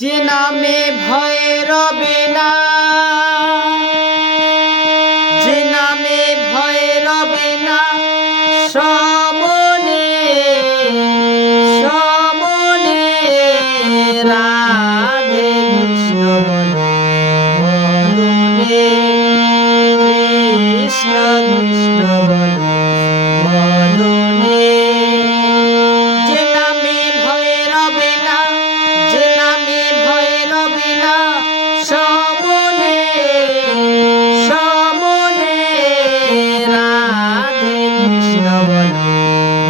যে নামে ভয় রবে না, যে নামে ভয় রবে না, সমনে সমনে রাধে কৃষ্ণ বলো মরণে, কৃষ্ণ কৃষ্ণ বলো মরণে। যে নামে ভয় রবে না, যে নামে ভয় রবে না, সমনে সমনে রাধে কৃষ্ণ বলো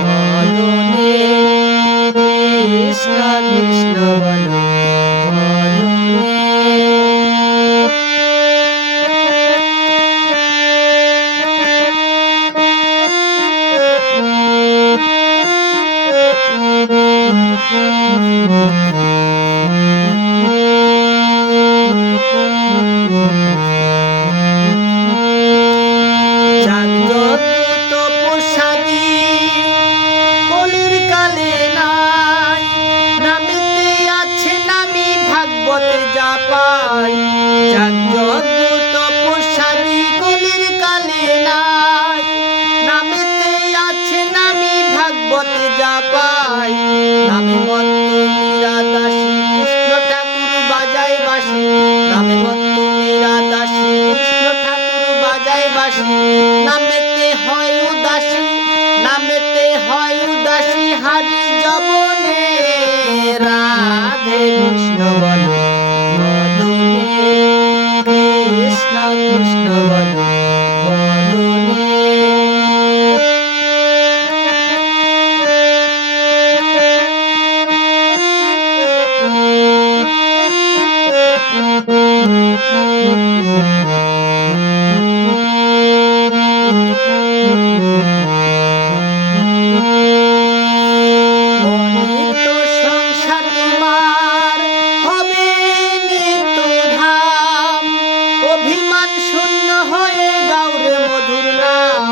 মরণে, কৃষ্ণ কৃষ্ণ বলো মরণে। জাগ্রত তপস্যাদি কলির কালে নাই, নামেতে আছে নামি ভাগবতে যা পাই। জাগ্রত তপস্যাদি কলির কালে নাই, নামেতে আছে নামি ভাগবতে যা পাই। নামে মত্ত মীরা দাসী কৃষ্ণ ঠাকুর বাজায় বাঁশি, নামে মত্ত মীরা দাসী কৃষ্ণ ঠাকুর বাজায় বাঁশি। নামেতে হয় উদাসী, নামেতে হয় উদাসী হারি যবনে, রাধে কৃষ্ণ বলো মদনে, কৃষ্ণ কৃষ্ণ বলো মদনে। অনিত্য সংসার তোমার হবে নিত্য ধাম, অভিমান শূন্য হয়ে গাউরে মধুর নাম।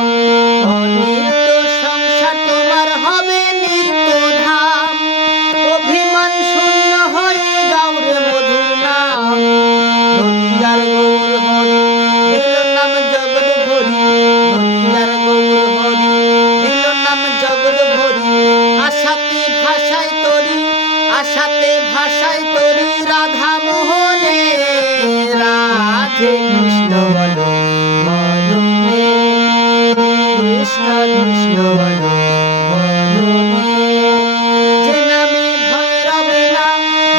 অনিত্য সংসার তোমার হবে নিত্য ধাম, অভিমান শূন্য হয়ে গাউরে মধুর নাম। নদিয়ার গৌর হরি দিল নাম জগৎ ভরি, নদিয়ার গৌর হরি দিল নাম জগৎ ভরি। আশাতে ভাষায় তরি, আশাতে ভাষায় তরি রাধা মোহনে, রাধে কৃষ্ণ বলো মদনে, কৃষ্ণ কৃষ্ণ বলো মদনে। যে নামে ভয় রবে না,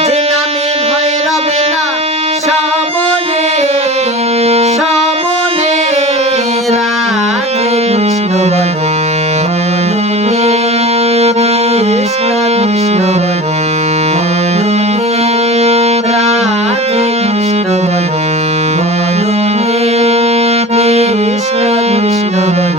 যে নামে ভয় রবে না, সমনে সমনে রাধে কৃষ্ণ বলো মদনে, কৃষ্ণ কৃষ্ণ বলো মদনে, রাধে কৃষ্ণ বলো মদনে, কৃষ্ণ কৃষ্ণ বলো।